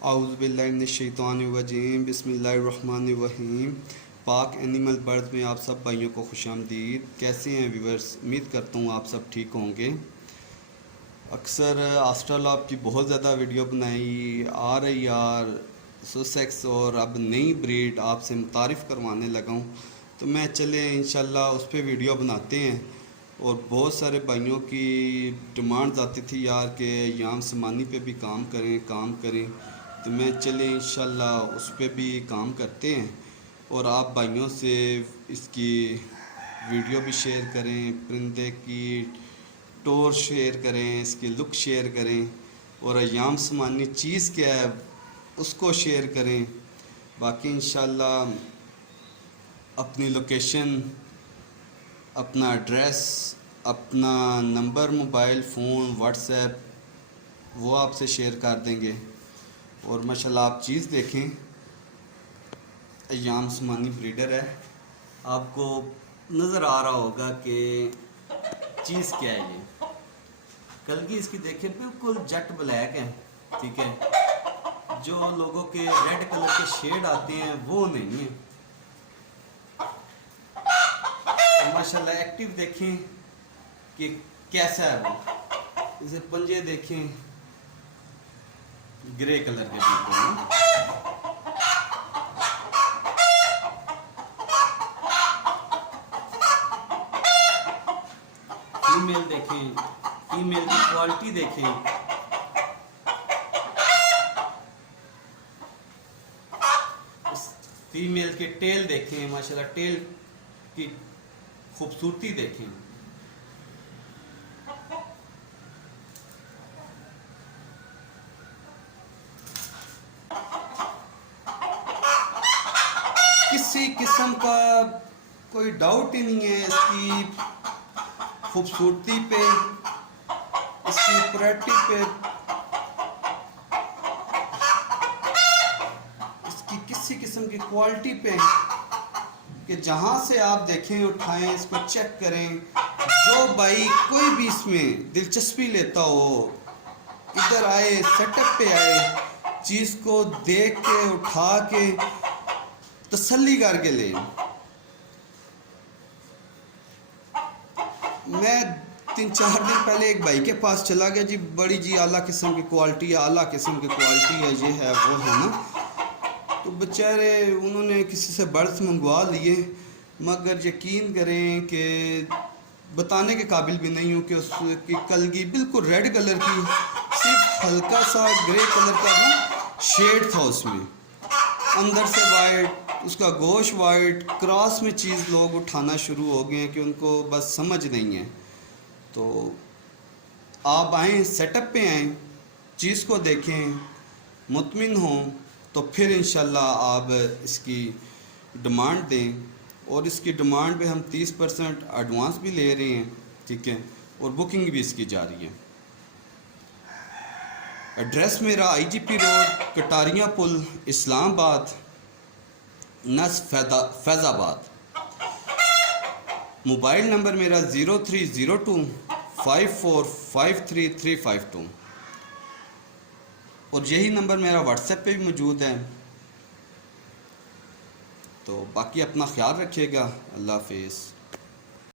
اعوذ باللہ من الشیطان الرجیم، بسم اللہ الرحمن الرحیم۔ پاک اینیمل برڈ میں آپ سب بھائیوں کو خوش آمدید۔ کیسے ہیں ویورز؟ امید کرتا ہوں آپ سب ٹھیک ہوں گے۔ اکثر آسٹرالاب کی بہت زیادہ ویڈیو بنائی RIR سوسیکس اور اب نئی بریڈ آپ سے متعارف کروانے لگا ہوں، تو میں چلے انشاءاللہ اس پہ ویڈیو بناتے ہیں۔ اور بہت سارے بھائیوں کی ڈیمانڈز آتی تھی یار کہ یام سمانی پہ بھی کام کریں، تو میں چلے انشاءاللہ اس پہ بھی کام کرتے ہیں، اور آپ بھائیوں سے اس کی ویڈیو بھی شیئر کریں، پرندے کی ٹور شیئر کریں، اس کی لک شیئر کریں، اور ایام سمانی چیز کیا ہے اس کو شیئر کریں۔ باقی انشاءاللہ اپنی لوکیشن، اپنا ایڈریس، اپنا number mobile phone what's app وہ آپ سے شیئر کر دیں گے۔ اور ماشاءاللہ آپ چیز دیکھیں، ایام سمانی بریڈر ہے، آپ کو نظر آ رہا ہوگا کہ چیز کیا ہے۔ یہ کلگی اس کی دیکھیں بالکل جٹ بلیک ہے، ٹھیک ہے، جو لوگوں کے ریڈ کلر کے شیڈ آتے ہیں وہ نہیں ہیں۔ ماشاءاللہ ایکٹیو دیکھیں کہ کیسا ہے وہ، اسے پنجے دیکھیں گرے کلر کے بالکل۔ فیمیل دیکھیں، فیمیل کی کوالٹی دیکھیں، فیمیل کے ٹیل دیکھیں، ماشاءاللہ ٹیل کی خوبصورتی دیکھیں۔ کسی قسم کا کوئی ڈاؤٹ ہی نہیں ہے اس کی خوبصورتی پہ، اس کی پراٹی پہ، اس کی کسی قسم کی کوالٹی پہ، کہ جہاں سے آپ دیکھیں اٹھائیں اس کو چیک کریں۔ جو بھائی کوئی بھی اس میں دلچسپی لیتا ہو ادھر آئے، سیٹ اپ پہ آئے، چیز کو دیکھ کے اٹھا کے تسلی کر کے لے۔ میں 3-4 دن پہلے ایک بھائی کے پاس چلا گیا، جی بڑی جی اعلیٰ قسم کی کوالٹی ہے، اعلیٰ قسم کی کوالٹی ہے، یہ ہے وہ ہے نا۔ تو بیچارے انہوں نے کسی سے برڈز منگوا لیے، مگر یقین کریں کہ بتانے کے قابل بھی نہیں ہوں کہ اس کی کلگی بالکل ریڈ کلر کی، صرف ہلکا سا گرے کلر کا بھی شیڈ تھا اس میں، اندر سے وائٹ، اس کا گوشت وائٹ، کراس میں چیز لوگ اٹھانا شروع ہو گئے ہیں کہ ان کو بس سمجھ نہیں ہے۔ تو آپ آئیں، سیٹ اپ پہ آئیں، چیز کو دیکھیں، مطمئن ہوں، تو پھر انشاءاللہ آپ اس کی ڈیمانڈ دیں۔ اور اس کی ڈیمانڈ پہ ہم 30% ایڈوانس بھی لے رہے ہیں، ٹھیک ہے، اور بکنگ بھی اس کی جاری ہے۔ ایڈریس میرا IGP روڈ، کٹاریاں پل، اسلام آباد، نس فیض آباد۔ موبائل نمبر میرا 0302 5453 اور یہی نمبر میرا واٹس ایپ پہ بھی موجود ہے۔ تو باقی اپنا خیال رکھیے گا، اللہ حافظ۔